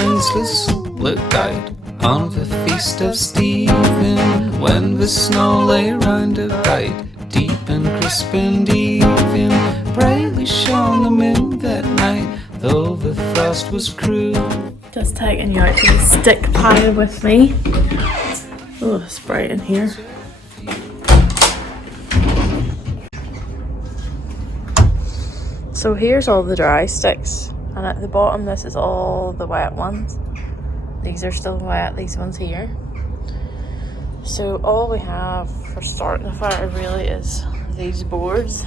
Wenceslas looked out on the feast of Stephen, when the snow lay round about, deep and crisp and even. Brightly shone the moon that night, though the frost was cruel. Just taking you out to the stick pile with me. Oh, it's bright in here. So here's all the dry sticks, and at the bottom this is all the wet ones. These are still wet, these ones here. So all we have for starting the fire really is these boards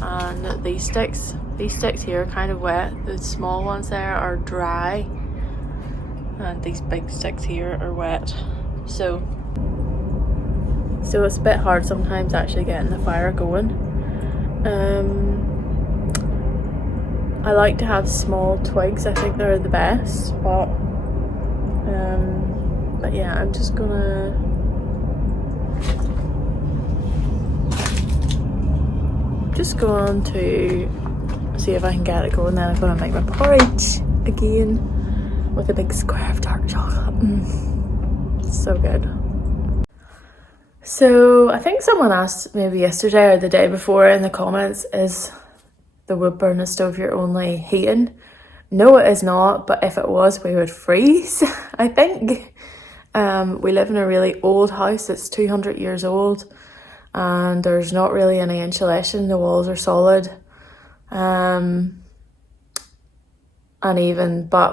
and these sticks. These sticks here are kind of wet, the small ones there are dry, and these big sticks here are wet. So it's a bit hard sometimes actually getting the fire going. I like to have small twigs, I think they're the best, but yeah, I'm just gonna go on to see if I can get it going. Then I'm gonna make my porridge again with a big square of dark chocolate. It's so good. So I think someone asked maybe yesterday or the day before in the comments, is the wood burner stove your only heating? No, it is not, but if it was, we would freeze, I think. We live in a really old house that's 200 years old, and there's not really any insulation. The walls are solid. But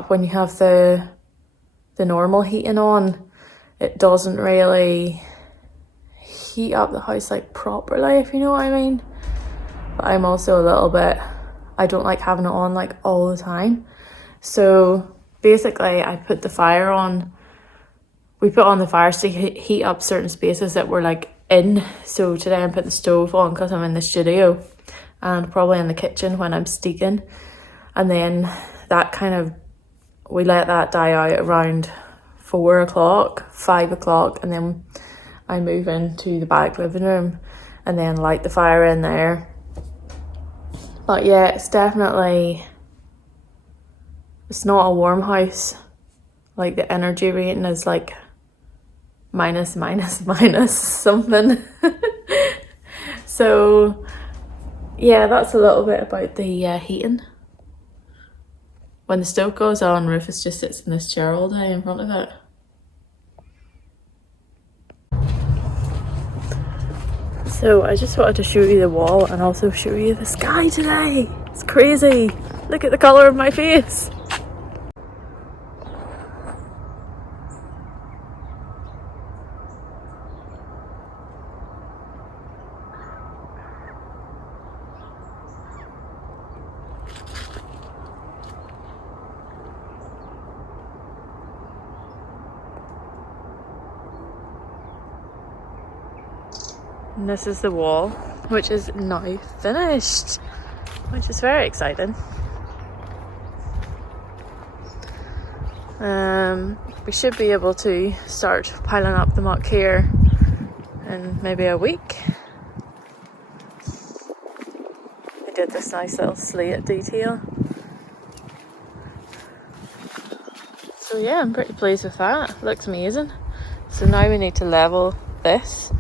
when you have the normal heating on, it doesn't really heat up the house like properly, if you know what I mean. But I'm also a little bit, I don't like having it on like all the time. So basically I put the fire on, we put on the fire to heat up certain spaces that we're like in. So today I put the stove on because I'm in the studio, and probably in the kitchen when I'm steeking. And then that kind of, we let that die out around 4 o'clock, 5 o'clock, and then I move into the back living room and then light the fire in there. But yeah, it's definitely, it's not a warm house. Like the energy rating is like minus something. So yeah, that's a little bit about the heating. When the stove goes on, Rufus just sits in this chair all day in front of it. So I just wanted to show you the wall and also show you the sky today. It's crazy. Look at the colour of my face. And this is the wall, which is now finished, which is very exciting. We should be able to start piling up the muck here in maybe a week. I did this nice little slate detail. So yeah, I'm pretty pleased with that. Looks amazing. So now we need to level this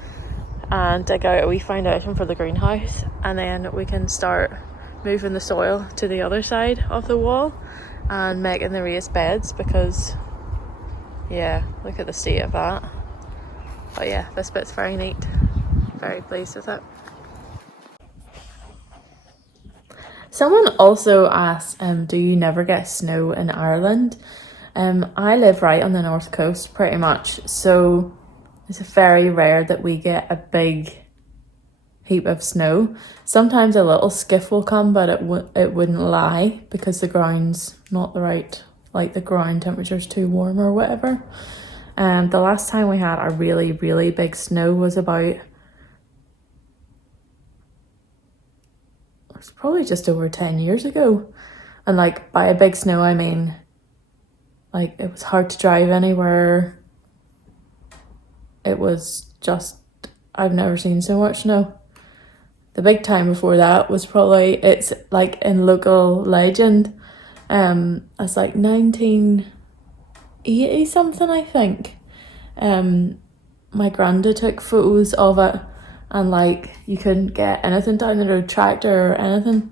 and dig out a wee foundation for the greenhouse, and then we can start moving the soil to the other side of the wall and making the raised beds, because yeah, look at the state of that. But yeah, this bit's very neat. Very pleased with it. Someone also asked, do you never get snow in Ireland? I live right on the north coast pretty much, so it's very rare that we get a big heap of snow. Sometimes a little skiff will come, but it wouldn't lie because the ground's not the right, like the ground temperature's too warm or whatever. The last time we had a really, really big snow was about, it's probably just over 10 years ago. And like by a big snow, I mean, like it was hard to drive anywhere. It was just, I've never seen so much snow. The big time before that was probably, it's like in local legend, it's like 19, 80 something, I think. My granda took photos of it, and like you couldn't get anything down the road, tractor or anything.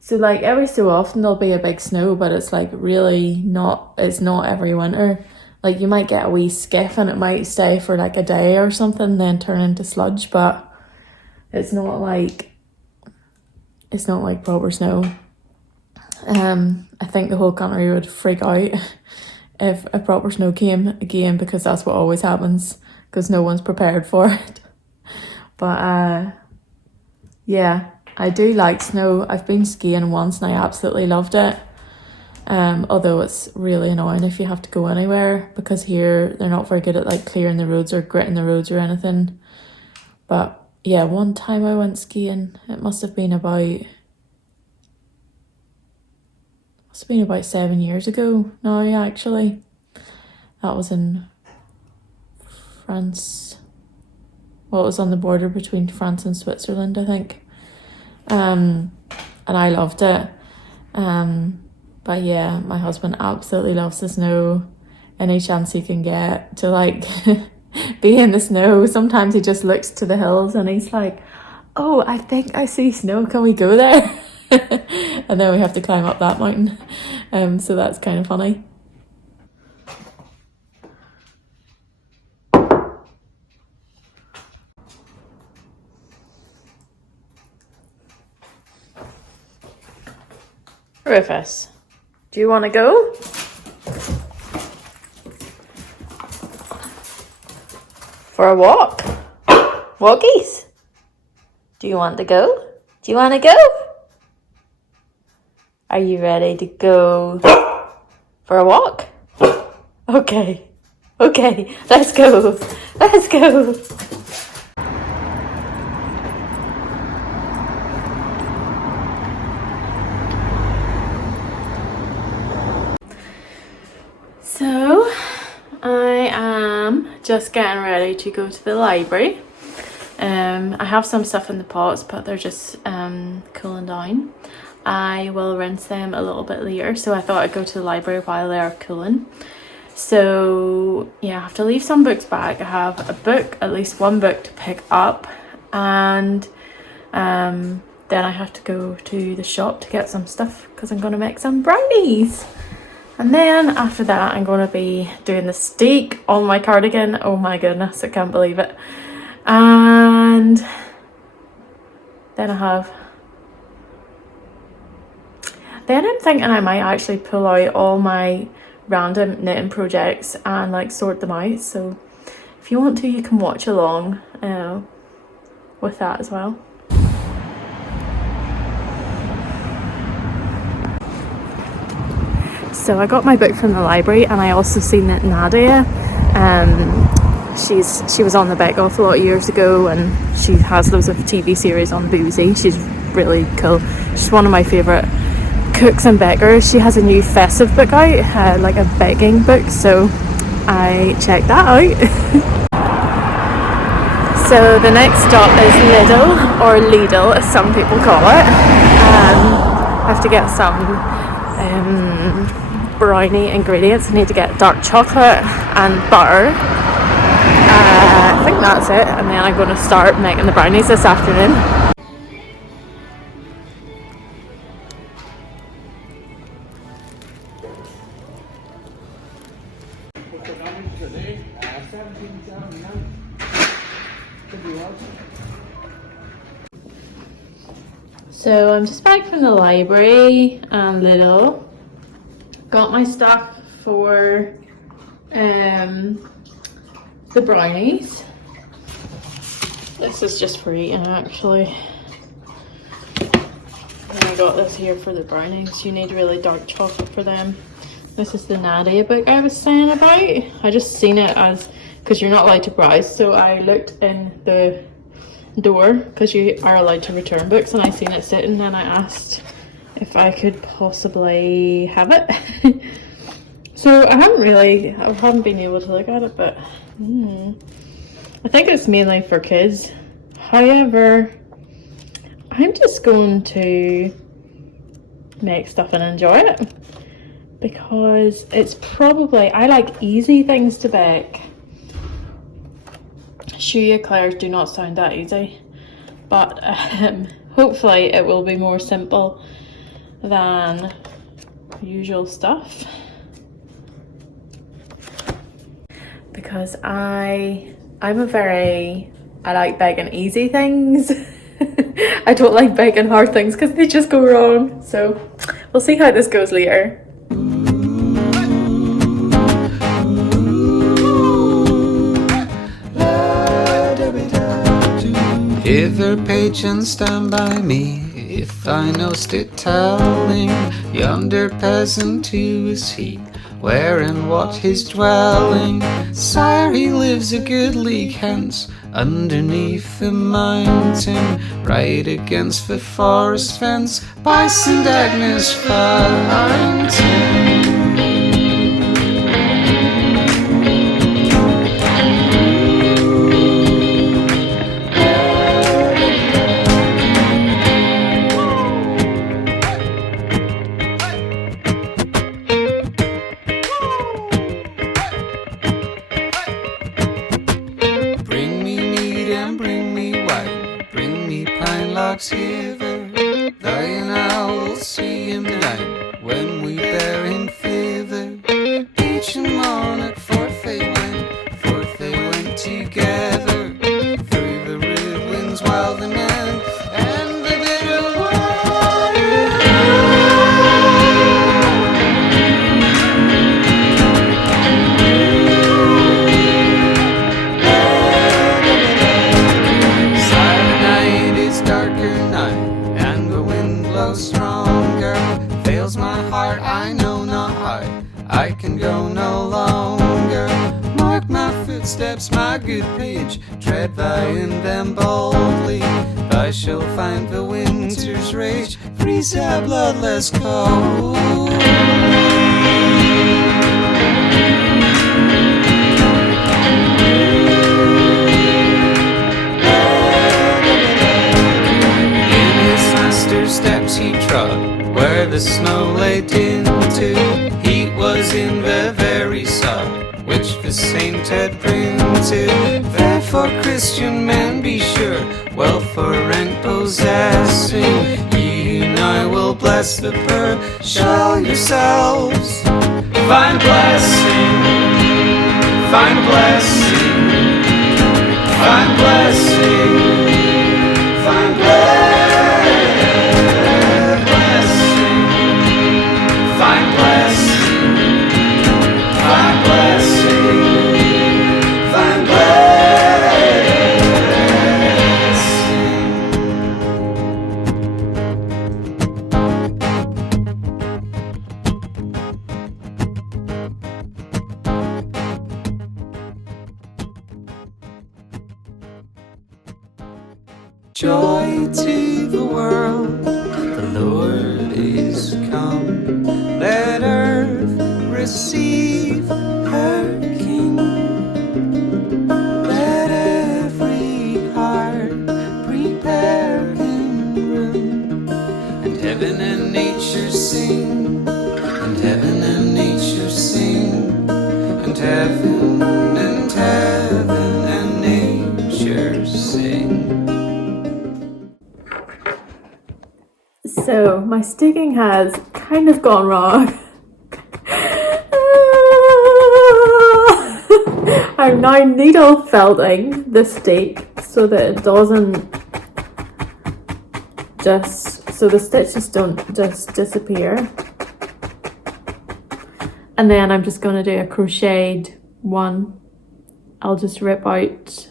So like every so often there'll be a big snow, but it's like really not, it's not every winter. Like you might get a wee skiff and it might stay for like a day or something, then turn into sludge, but it's not like proper snow. I think the whole country would freak out if a proper snow came again, because that's what always happens, because no one's prepared for it. But yeah, I do like snow. I've been skiing once and I absolutely loved it. Although it's really annoying if you have to go anywhere, because here they're not very good at like clearing the roads or gritting the roads or anything. But yeah, one time I went skiing, it must have been about 7 years ago now, actually. That was in France. Well, it was on the border between France and Switzerland, I think. And I loved it. But yeah, my husband absolutely loves the snow. Any chance he can get to like be in the snow. Sometimes he just looks to the hills and he's like, oh, I think I see snow, can we go there? And then we have to climb up that mountain. So that's kind of funny. Rufus, do you want to go? For a walk? Walkies? Do you want to go? Do you want to go? Are you ready to go for a walk? Okay. Okay, let's go. Let's go. So, I am just getting ready to go to the library. I have some stuff in the pots, but they're just cooling down. I will rinse them a little bit later, so I thought I'd go to the library while they are cooling. So yeah, I have to leave some books back. I have a book, at least one book to pick up, and then I have to go to the shop to get some stuff because I'm going to make some brownies. And then after that I'm going to be doing the steek on my cardigan. Oh my goodness, I can't believe it. And then I'm thinking I might actually pull out all my random knitting projects and like sort them out. So if you want to, you can watch along with that as well. So I got my book from the library, and I also seen that Nadia, she was on the Bake Off a lot of years ago, and she has loads of TV series on the BBC. She's really cool. She's one of my favourite cooks and bakers. She has a new festive book out, like a baking book, so I checked that out. So the next stop is Lidl, or Lidl as some people call it. I have to get some brownie ingredients. I need to get dark chocolate and butter. I think that's it, and then I'm going to start making the brownies this afternoon. So I'm just back from the library and Lidl. Got my stuff for the brownies. This is just for eating actually. And I got this here for the brownies. You need really dark chocolate for them. This is the Nadia book I was saying about. I just seen it as, because you're not allowed to browse, so I looked in the door because you are allowed to return books, and I seen it sitting and I asked if I could possibly have it. So I haven't been able to look at it, but I think it's mainly for kids. However, I'm just going to make stuff and enjoy it. because it's probably, I like easy things to bake. Choux eclairs do not sound that easy, but hopefully it will be more simple than usual stuff, because I like baking easy things. I don't like baking hard things because they just go wrong. So we'll see how this goes later. Hither, page, and stand by me, if thou know'st it telling, yonder peasant who is he, where and what his dwelling? Sire, he lives a good league hence, underneath the mountain, right against the forest fence, by St. Agnes fountain. Hither, thou and I will see him tonight when we bear him thither. Each and monarch forth they went together through the rude winds, wild and men, and the bitter stronger, fails my heart, I know not how, I can go no longer. Mark my footsteps, my good page, tread thou in them boldly, thou shalt find the winter's rage freeze our bloodless cold. Steps he trod, where the snow lay tinted, heat was in the very sod, which the saint had printed. Therefore, Christian men, be sure, wealth for rent possessing, ye who now will bless the poor, shall yourselves find blessing, find blessing, find blessing, find blessing. Joy to the world, the Lord is come. Let earth receive her King. Let every heart prepare him room. And heaven and nature sing, and heaven and nature sing, and heaven and heaven and nature sing. So my steeking has kind of gone wrong. I'm now needle felting the steak so that it doesn't so the stitches don't just disappear. And then I'm just going to do a crocheted one. I'll just rip out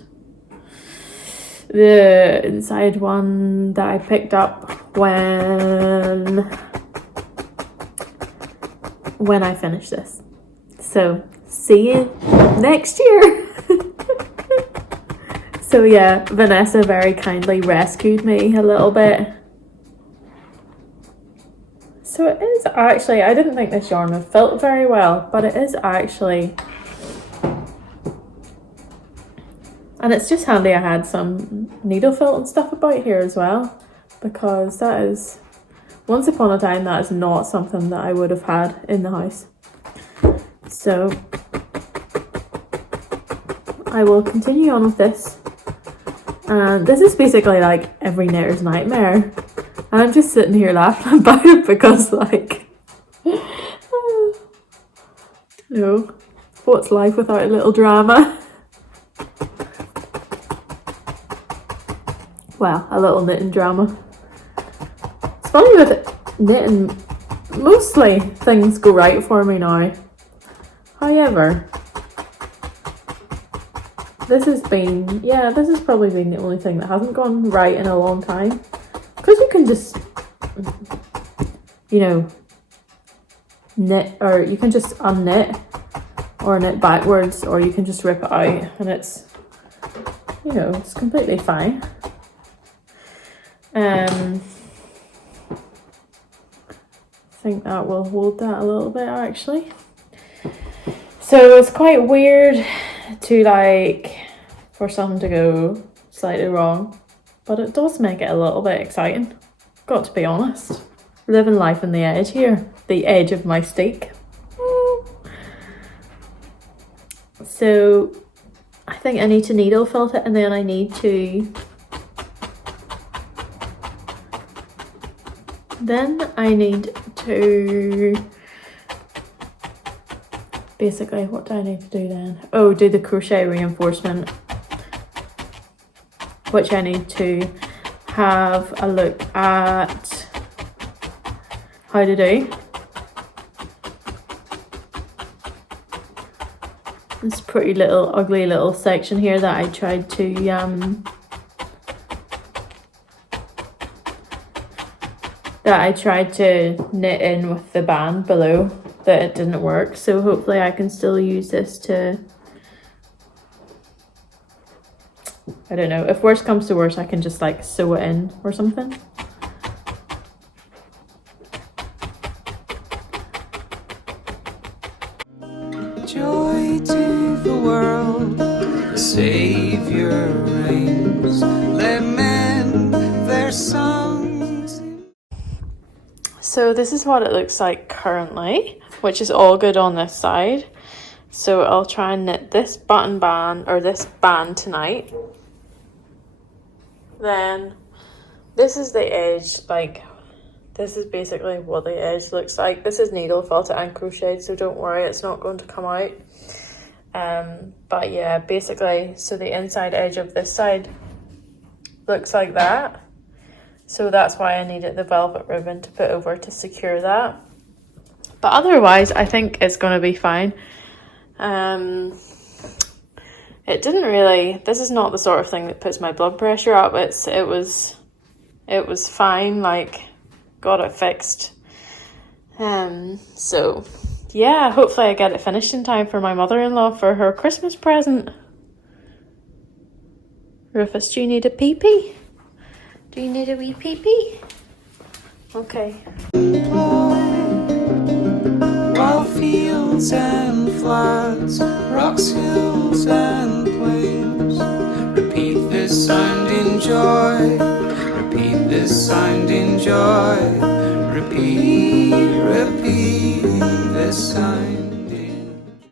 the inside one that I picked up when I finish this. So see you next year. So yeah, Vanessa very kindly rescued me a little bit. So it is actually, I didn't think this yarn would felt very well, but it is actually, and it's just handy I had some needle felt and stuff about here as well, because that is once upon a time that is not something that I would have had in the house. So I will continue on with this. And this is basically like every knitter's nightmare. And I'm just sitting here laughing about it because like, no, what's life without a little drama? Well, a little knitting drama. It's funny with knitting, mostly things go right for me now. However, this has probably been the only thing that hasn't gone right in a long time. Because you can just, you know, knit, or you can just unknit or knit backwards, or you can just rip it out and it's, you know, it's completely fine. I think that will hold that a little bit actually. So it's quite weird to like, for something to go slightly wrong, but it does make it a little bit exciting, got to be honest. Living life on the edge here, the edge of my steek. So I think I need to needle felt it, and then I need to basically, what do I need to do then? Oh, do the crochet reinforcement, which I need to have a look at how to do. This pretty little ugly little section here that I tried to knit in with the band below, that it didn't work. So hopefully I can still use this to, I don't know, if worse comes to worse I can just like sew it in or something. Joy to the world, the Savior reigns. Let men their songs. So this is what it looks like currently, which is all good on this side. So I'll try and knit this button band, or this band tonight. Then this is the edge, like this is basically what the edge looks like. This is needle felted and crocheted, so don't worry, it's not going to come out. But yeah, basically, so the inside edge of this side looks like that. So that's why I needed the velvet ribbon to put over to secure that. But otherwise, I think it's going to be fine. It didn't really, this is not the sort of thing that puts my blood pressure up. It was fine, like, got it fixed. So yeah, hopefully I get it finished in time for my mother-in-law for her Christmas present. Rufus, do you need a pee-pee? Do you need a wee pee-pee? Okay. While fields and floods, rocks, hills and plains, repeat this sound in joy, repeat this sound in joy, repeat this sound.